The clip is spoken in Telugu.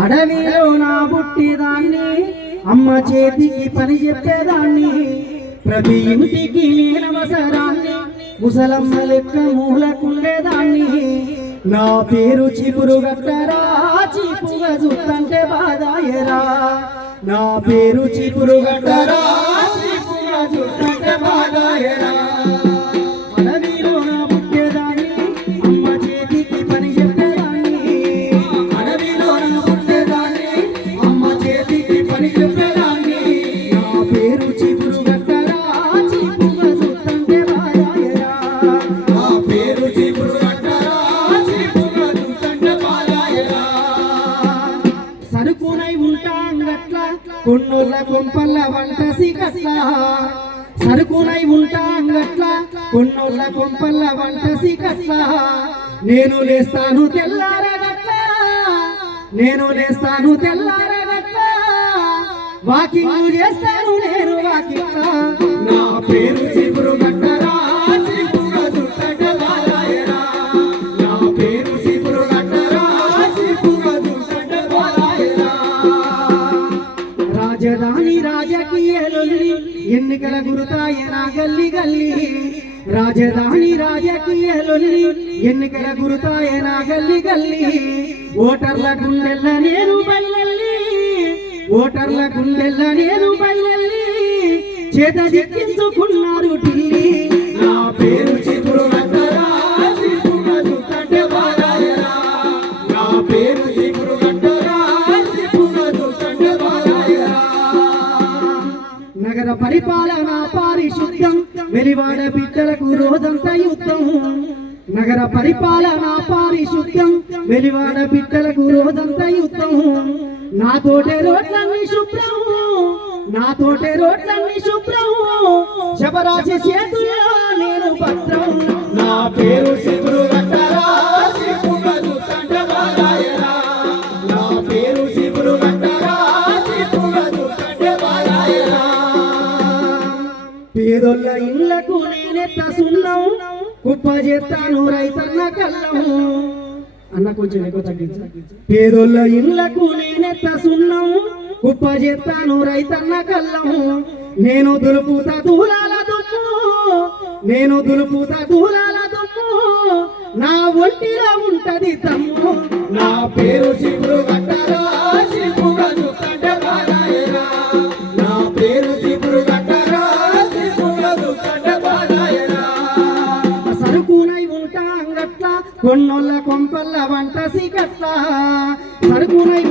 అడవిలో నా పుట్టిదాన్ని అమ్మ చేతికి పని చెప్పేదాన్ని ప్రతి ఇంటికి నేనవసరాన్ని ముసలమ్మ లెక్క మూలకుండేదాన్ని నా పేరు చిపురు గట్టరా చిపుగా చూస్తుంటే బాధాయరా నా పేరు చిపురు గట్టరా చిపుగా చూస్తుంటే బాధాయరా అడవిలో నా పుట్టేదాన్ని అమ్మ చేతికి పని చెప్పేదాన్ని అడవిలో నా పుట్టేదాన్ని అమ్మ చేతికి పని చెప్పేదాన్ని నా పేరు చిపురు గట్టరా చిపుగా చూస్తుంటే బాధాయరా నా పేరు చిపురు గట్టరా చిపుగా చూస్తుంటే బాధాయరా సరుకునై ఉంటాం గట్లా కొన్నోళ్ళ కొంపల్ల వంట సిగట్లా సరుకునై ఉంటాం గట్లా కొన్నోళ్ళ కొంపల్ల వంట సిగట్లా నేను లేస్తాను తెల్లారగట్లా నేను లేస్తాను తెల్లారగట్లా వాకింగ్ చేస్తాను నేను వాకింగ్ నా పేరు చిపురు గట్టరా చిపుగా చూస్తుంటే బాధాయరా నా పేరు చిపురు గట్టరా చిపుగా చూస్తుంటే బాధాయరా రాజధాని రాజకీయాలొల్లి ఎన్నికల గురుతాయనా గల్లి గల్లి రాజధాని రాజకీయాలొల్లి ఎన్నికల గురుతాయనా గల్లి గల్లి ఓటర్ల గుండెల్ల నేను బయలల్లి ఓటర్ల గుండెల్ల నేను బయలల్లి చేత దిక్కించుకున్నారు ఢిల్లీ నా పేరు చిపురు గట్టరా చిపుగా చూస్తుంటే బాధాయరా నా పేరు చిపురు గట్టరా చిపుగా చూస్తుంటే బాధాయరా నగర పరిపాలన పారిశుద్ధ్యం వెలివాడ బిడ్డలకు రోజంతా యుద్ధం నగర పరిపాలన పారిశుద్ధ్యం వెలివాడ బిడ్డలకు రోజంతా యుద్ధం నాతోటే రోడ్లన్నీ శుభ్రం నాతోటే రోడ్లన్నీ శుభ్రం శబరాశి చేతుల్లో నేను భద్రం నా పేరు చిపురు గట్టరా చిపుగా చూస్తుంటే బాధాయరా నా పేరు చిపురు గట్టరా చిపుగా చూస్తుంటే బాధాయరా పేదోళ్ళ ఇళ్లకు నేనెత్త సున్నం కుప్ప చేస్తాను రైతన్న కళ్ళం అన్న కొంచెం ఎక్కువ తగ్గించు పేదోళ్ళ ఇళ్లకు నేనెత్త సున్నం కుప్ప చేస్తాను రైతన్న కళ్ళం నేను దులుపుతా దూలాల దుమ్ము నేను దులుపుతా దూలాల దుమ్ము నా ఒంటిలో ఉంటది తమ్ము నా పేరు చిపురు గట్టరా చిపుగా చూస్తుంటే బాధాయరా నా పేరు చిపురు గట్టరా చిపుగా చూస్తుంటే బాధాయరా సరుకునై ఉంటాం గట్లా కొన్నోళ్ళ కొంపల్ల వంట సిగట్లా సరుకునై